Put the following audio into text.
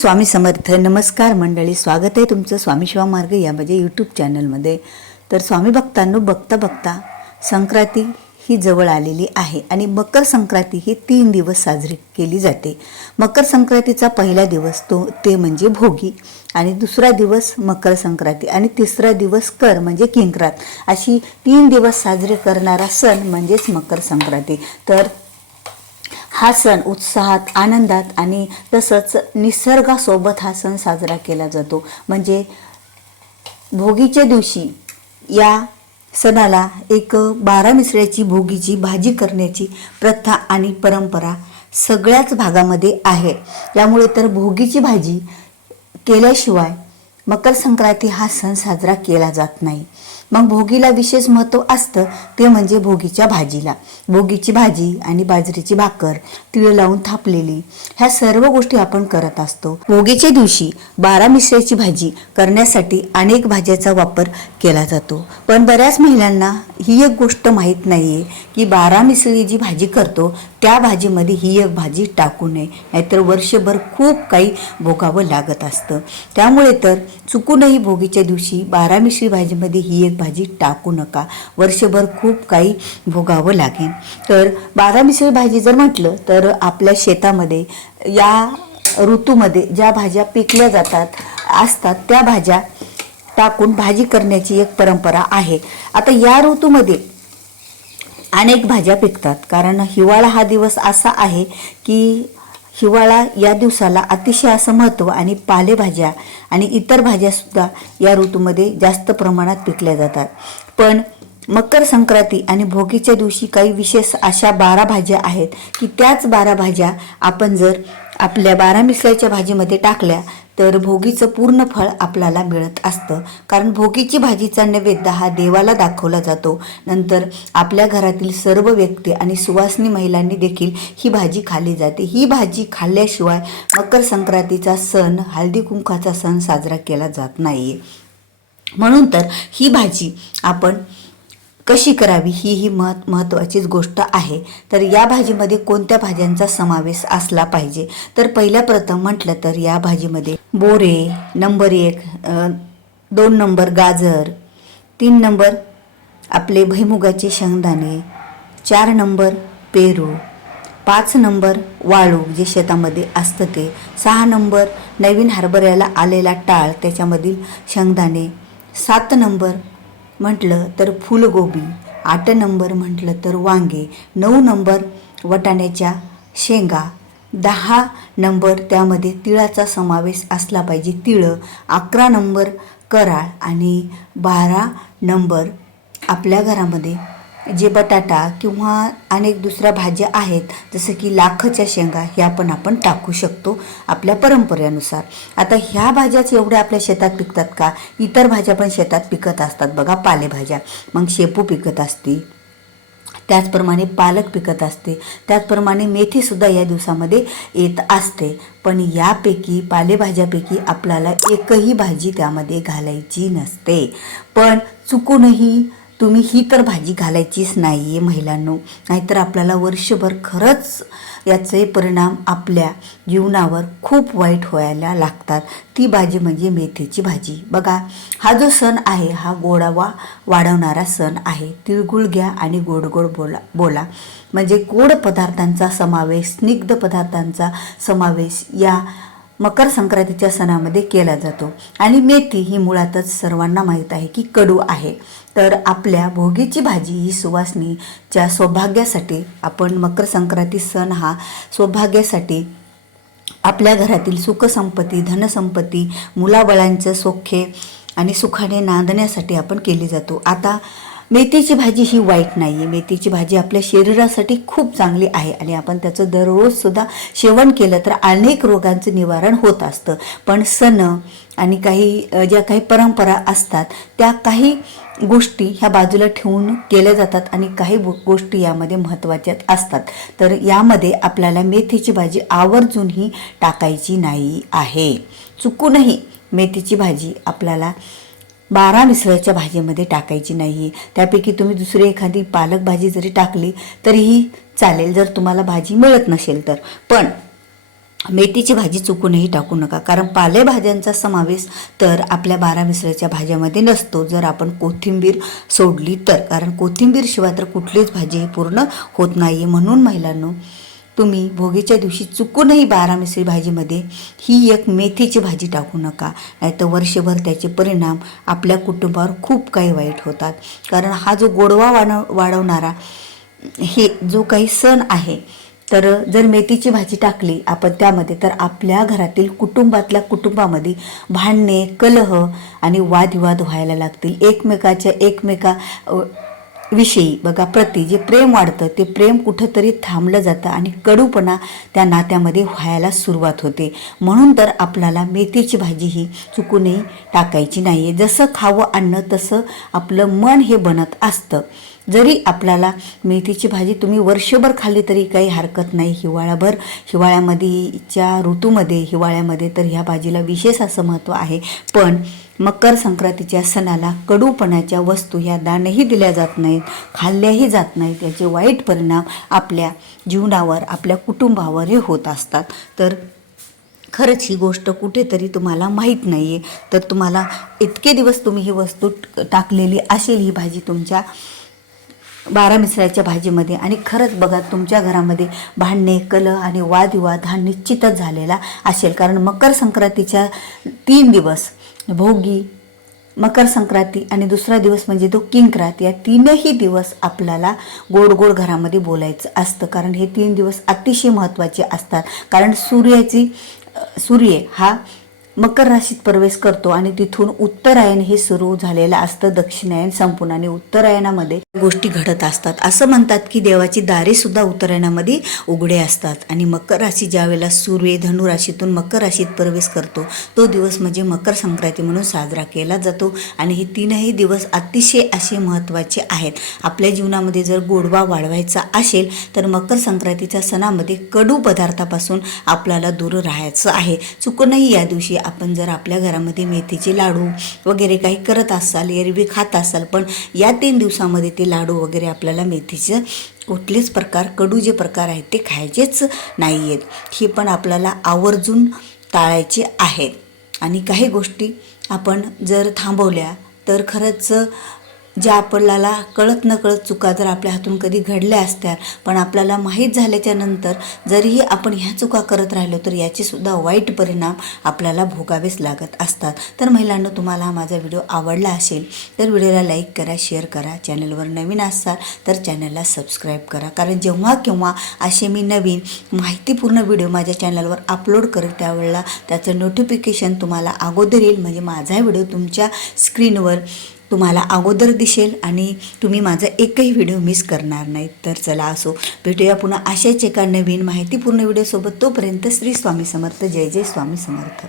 स्वामी समर्थ. नमस्कार मंडळी, स्वागत आहे तुमचं स्वामी शिवा मार्ग या माझ्या यूट्यूब चॅनलमध्ये. तर स्वामी भक्तांनो, बघता बघता संक्रांती ही जवळ आलेली आहे आणि मकर संक्रांती ही 3 दिवस साजरी केली जाते. मकर संक्रांतीचा पहिला दिवस ते म्हणजे भोगी, आणि दुसरा दिवस मकर संक्रांती, आणि तिसरा दिवस कर म्हणजे किंक्रात. अशी 3 दिवस साजरे करणारा सण म्हणजेच मकर संक्रांती. तर हा सण उत्साहात, आनंदात आणि तसंच निसर्गासोबत हा सण साजरा केला जातो. म्हणजे भोगीच्या दिवशी या सणाला एक 12 मिसळ्याची भोगीची भाजी करण्याची प्रथा आणि परंपरा सगळ्याच भागामध्ये आहे. त्यामुळे तर भोगीची भाजी केल्याशिवाय मकर संक्रांती हा सण साजरा केला जात नाही. मग भोगीला विशेष महत्त्व असतं ते म्हणजे भोगीच्या भाजीला. भोगीची भाजी आणि बाजरीची भाकर, तिळ लावून थापलेली, ह्या सर्व गोष्टी आपण करत असतो. भोगीच्या दिवशी 12 मिसळीची भाजी करण्यासाठी अनेक भाज्याचा वापर केला जातो. पण बऱ्याच महिलांना ही एक गोष्ट माहीत नाहीये की 12 मिसळी जी भाजी करतो त्या भाजीमध्ये ही एक भाजी टाकू नये, नाहीतर वर्षभर खूप काही भोगावं लागत असतं. त्यामुळे तर चुकूनही भोगीच्या दिवशी 12 मिसळी भाजीमध्ये ही एक भाजी टाकू नका, वर्षभर खूप काही भोगावं लागेल. तर 12 मिसळी भाजी जर म्हटलं तर आपल्या शेतामध्ये या ऋतूमध्ये ज्या भाज्या पिकल्या असतात त्या भाज्या टाकून भाजी करण्याची एक परंपरा आहे. आता या ऋतूमध्ये अनेक भाज्या पिकतात, कारण हिवाळा हा दिवस असा आहे की हिवाळा या दिवसाला अतिशय असं महत्त्व, आणि पालेभाज्या आणि इतर भाज्यासुद्धा या ऋतूमध्ये जास्त प्रमाणात पिकल्या जातात. पण मकर संक्रांती आणि भोगीच्या दिवशी काही विशेष अशा 12 भाज्या आहेत की त्याच 12 भाज्या आपण जर आपल्या 12 मिसळीच्या भाजीमध्ये टाकल्या तर भोगीचं पूर्ण फळ आपल्याला मिळत असतं. कारण भोगीची भाजीचा नैवेद्य हा देवाला दाखवला जातो. नंतर आपल्या घरातील सर्व व्यक्ती आणि सुवासिनी महिलांनी देखील ही भाजी खाल्ली जाते. ही भाजी खाल्ल्याशिवाय मकर संक्रांतीचा सण, हळदी कुंकाचा सण साजरा केला जात नाहीये. म्हणून तर ही भाजी आपण कशी करावी ही महत्त्वाचीच गोष्ट आहे. तर या भाजीमध्ये कोणत्या भाज्यांचा समावेश असला पाहिजे, तर पहिल्या प्रथम म्हटलं तर या भाजीमध्ये बोरे, नंबर 1, 2 नंबर गाजर, 3 नंबर आपले भुईमुगाचे शेंगदाणे, 4 नंबर पेरू, 5 नंबर वाळू जे शेतामध्ये असतं ते, 6 नंबर नवीन हरभऱ्याला आलेला टाळ त्याच्यामधील शेंगदाणे, 7 नंबर म्हटलं तर फुलगोबी, 8 नंबर म्हटलं तर वांगे, 9 नंबर वटाण्याच्या शेंगा, 10 नंबर त्यामध्ये तिळाचा समावेश असला पाहिजे, तिळ, 11 नंबर कराळ, आणि 12 नंबर आपल्या घरामध्ये जे बटाटा किंवा अनेक दुसऱ्या भाज्या आहेत जसं की लाखच्या शेंगा, ह्या पण आपण टाकू शकतो आपल्या परंपरेनुसार. आता ह्या भाज्याच एवढ्या आपल्या शेतात पिकतात का? इतर भाज्या पण शेतात पिकत असतात बघा, पालेभाज्या. मग शेपू पिकत असते, त्याचप्रमाणे पालक पिकत असते, त्याचप्रमाणे मेथीसुद्धा या दिवसामध्ये येत असते. पण यापैकी पालेभाज्यापैकी आपल्याला एकही भाजी त्यामध्ये घालायची नसते. पण चुकूनही तुम्ही ही तर भाजी घालायचीच नाही आहे महिलांनो, नाहीतर आपल्याला वर्षभर खरंच याचे परिणाम आपल्या जीवनावर खूप वाईट व्हायला लागतात. ती भाजी म्हणजे मेथीची भाजी. बघा, हा जो सण आहे हा गोडावा वाढवणारा सण आहे. तिळगुळ घ्या आणि गोड गोड बोला म्हणजे गोड पदार्थांचा समावेश, स्निग्ध पदार्थांचा समावेश या मकर संक्रांतीच्या सणामध्ये केला जातो. आणि मेथी ही मुळातच सर्वांना माहीत आहे की कडू आहे. तर आपल्या भोगीची भाजी ही सुवासिनीच्या सौभाग्यासाठी, आपण मकर संक्रांती सण हा सौभाग्यासाठी, आपल्या घरातील सुखसंपत्ती, धनसंपत्ती, मुलाबळांचं सौख्य आणि सुखाने नांदण्यासाठी आपण केली जातो. आता मेथीची भाजी ही वाईट नाही आहे. मेथीची भाजी आपल्या शरीरासाठी खूप चांगली आहे आणि आपण त्याचं दररोजसुद्धा सेवन केलं तर अनेक रोगांचं निवारण होत असतं. पण सण आणि ज्या काही परंपरा असतात त्या काही गोष्टी ह्या बाजूला ठेवून केल्या जातात आणि काही गोष्टी यामध्ये महत्त्वाच्या असतात. तर यामध्ये आपल्याला मेथीची भाजी आवर्जूनही टाकायची नाही आहे. चुकूनही मेथीची भाजी आपल्याला 12 मिसळीच्या भाजीमध्ये टाकायची नाही. त्यापैकी तुम्ही दुसरी एखादी पालक भाजी जरी टाकली तरीही चालेल, जर तुम्हाला भाजी मिळत नसेल तर. पण मेथीची भाजी चुकूनही टाकू नका, कारण पालेभाज्यांचा समावेश तर आपल्या 12 मिसळच्या भाज्यामध्ये नसतो जर आपण कोथिंबीर सोडली तर, कारण कोथिंबीर शिवाय तर कुठलीच भाजी पूर्ण होत नाही. म्हणून महिलांनो, तुम्ही भोगीच्या दिवशी चुकूनही 12 मिसळी भाजीमध्ये ही एक मेथीची भाजी टाकू नका, नाहीतर वर्षभर त्याचे परिणाम आपल्या कुटुंबावर खूप काही वाईट होतात. कारण हा जो गोडवा वाढवणारा हे जो काही सण आहे, तर जर मेथीची भाजी टाकली आपण त्यामध्ये, तर आपल्या घरातील कुटुंबामध्ये भांडणे, कलह आणि वादविवाद व्हायला लागतील. एकमेका विषयी बघा प्रति जे प्रेम वाढतं ते प्रेम कुठंतरी थांबलं जातं आणि कडूपणा त्या नात्यामध्ये व्हायला सुरुवात होते. म्हणून तर आपल्याला मेथीची भाजी ही चुकूनही टाकायची नाही आहे. जसं खावं अन्न तसं आपलं मन हे बनत असतं. जरी आपल्याला मेथीची भाजी तुम्ही वर्षभर खाल्ली तरी काही हरकत नाही. हिवाळ्यामध्ये तर ह्या भाजीला विशेष असं महत्त्व आहे. पण मकर संक्रांतीच्या सणाला कडूपणाच्या वस्तू ह्या दानही दिल्या जात नाहीत, खाल्ल्याही जात नाहीत. याचे वाईट परिणाम आपल्या जीवनावर, आपल्या कुटुंबावर हे होत असतात. तर खरंच ही गोष्ट कुठेतरी तुम्हाला माहीत नाही आहे, तर तुम्हाला इतके दिवस तुम्ही ही वस्तू टाकलेली असेल ही भाजी तुमच्या 12 मिसळाच्या भाजीमध्ये, आणि खरंच बघा तुमच्या घरामध्ये भांडणे, कलह आणि वादविवाद हा निश्चितच झालेला असेल. कारण मकर संक्रांतीच्या 3 दिवस भोगी, मकर संक्रांती आणि दुसरा दिवस म्हणजे तो किंक्रांत, या 3ही दिवस आपल्याला गोड गोड घरामध्ये बोलायचं असतं. कारण हे 3 दिवस अतिशय महत्त्वाचे असतात. कारण सूर्य हा मकर राशीत प्रवेश करतो आणि तिथून उत्तरायण हे सुरू झालेलं असतं. दक्षिणायन संपूर्ण आणि उत्तरायणामध्ये गोष्टी घडत असतात. असं म्हणतात की देवाची दारे सुद्धा उत्तरायणामध्ये उघडे असतात. आणि मकर राशी ज्या वेळेला सूर्य धनु राशीतून मकर राशीत प्रवेश करतो तो दिवस म्हणजे मकर संक्रांती म्हणून साजरा केला जातो. आणि हे 3ही दिवस अतिशय असे महत्त्वाचे आहेत. आपल्या जीवनामध्ये जर गोडवा वाढवायचा असेल तर मकर संक्रांतीच्या सणामध्ये कडू पदार्थापासून आपल्याला दूर राहायचं आहे. चुकूनही या दिवशी आपण जर आपल्या घरामध्ये मेथीचे लाडू वगैरे काही करत असाल, एरवी खात असाल, पण या 3 दिवसामध्ये ते लाडू वगैरे आपल्याला मेथीचं कुठलेच कडू जे प्रकार आहेत ते खायचेच नाही आहेत. हे पण आपल्याला आवर्जून टाळायचे आहेत. आणि काही गोष्टी आपण जर थांबवल्या तर खरंच ज्या आपल्याला कळत नकळत चुका जर आपल्या हातून कधी घडल्या असत्या, पण आपल्याला माहीत झाल्याच्या नंतर जरीही आपण ह्या चुका करत राहिलो तर याचे सुद्धा वाईट परिणाम आपल्याला भोगावेच लागत असतात. तर महिलांनो, तुम्हाला हा माझा व्हिडिओ आवडला असेल तर व्हिडिओला लाईक करा, शेअर करा. चॅनलवर नवीन असाल तर चॅनलला सबस्क्राईब करा. कारण जेव्हा केव्हा असे मी नवीन माहितीपूर्ण व्हिडिओ माझ्या चॅनलवर अपलोड करेल त्यावेळेला त्याचं नोटिफिकेशन तुम्हाला अगोदर येईल. म्हणजे माझा व्हिडिओ तुमच्या स्क्रीनवर तुम्हाला अगोदर दिसेल आणि तुम्ही माझा एकही व्हिडिओ मिस करणार नाहीत. तर चला असो, भेटूया पुन्हा अशाच एका नवीन माहितीपूर्ण व्हिडिओसोबत. तोपर्यंत श्री स्वामी समर्थ. जय जय स्वामी समर्थ.